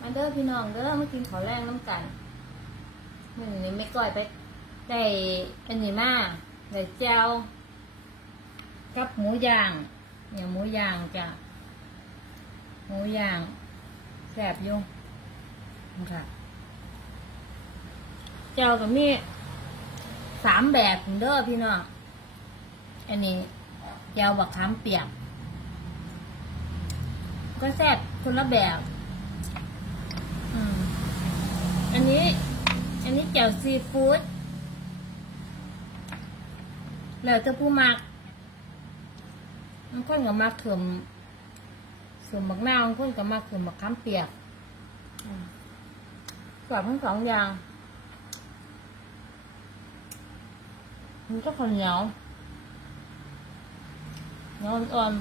มาเด้อพี่น้องเด้อมากินข้าวแรงน้ำกันนี่นี่ไม่ก้อยไปได้อันนี้มาได้แจ่วกับหมูย่างเนี่ยหมูย่างจ้ะหมูย่างแซบยู่นี่ค่ะแจวกับมีสามแบบเด้อพี่น้องอันนี้แจ่วบักขามเปียกก็แซ่บคนละแบบ อันนี้ อันนี้แจ่วซีฟู้ดแล้วจะผู้มักมันคนกับมักเขือมส่วนบักนาวมันคนกับมักเขือมบักข้ามเปียกอืมกรอบทั้งสองอย่างมันก็ข้าวเหนียวเหนียวอ่อน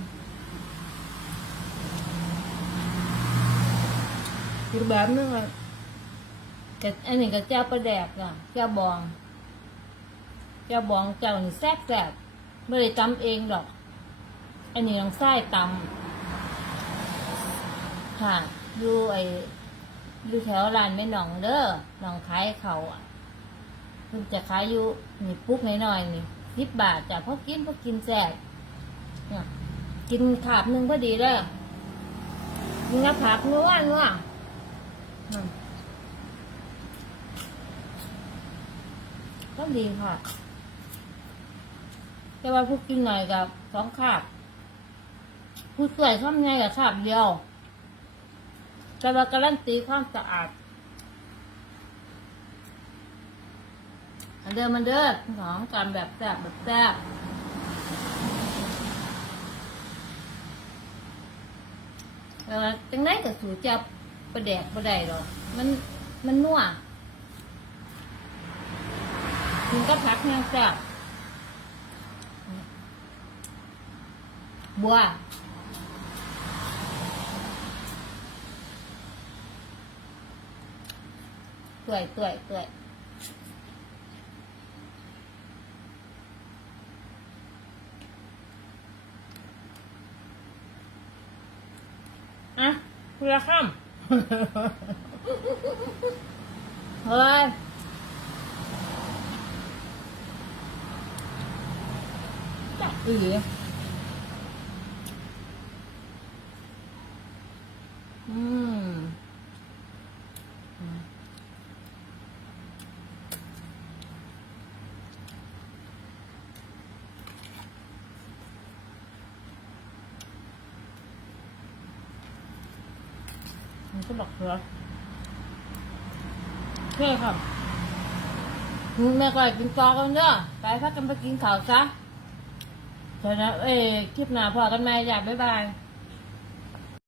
ๆอีกแบบนึงอะ แต่อันนี้ก็เจ้าประแดกอะเจ้าบองเจ้าบองเจ้านี่แซ่บแซ่บไม่ได้ตำเองหรอก อันนี้ยังไส้ตำค่ะดูไอ้ดูแถวร้านแม่หนองเด้อหนองขายเขาอะเพิ่งจะขายอยู่นี่ปุ๊กน้อยๆนี่สิบบาทจ้ะพราะกินพราะกินแซ่บเนี่ยกินขาบหนึ่งก็ดีแล้วกินกระขาบนัวนัวอืม ก็ดีค่ะ แต่ว่าผู้กินหน่อยกับสองขาบผู้สวยข้ามไงกับขาบเดียว แต่ว่าการันตีความสะอาดอันเดิมมันเด้อของการแบบแซ่บแบบแซ่บเออจังไดกับสูจับประแดกประไดหรอมันมันนัว ถึงก็พักยังแซ่บบัวเปื่อยเปื่อยเปื่อยอะคุณละข้ามเฮ้ยจับ อีอืมอืมมันก็บอกเหรอโอเครับแม่ก็กินต่อกันเด้อไปพักกันไปกินข้าวซะ เดี๋ยวนะเอ้ยคลิปหน้าพอกันไหมอยากบ๊ายบาย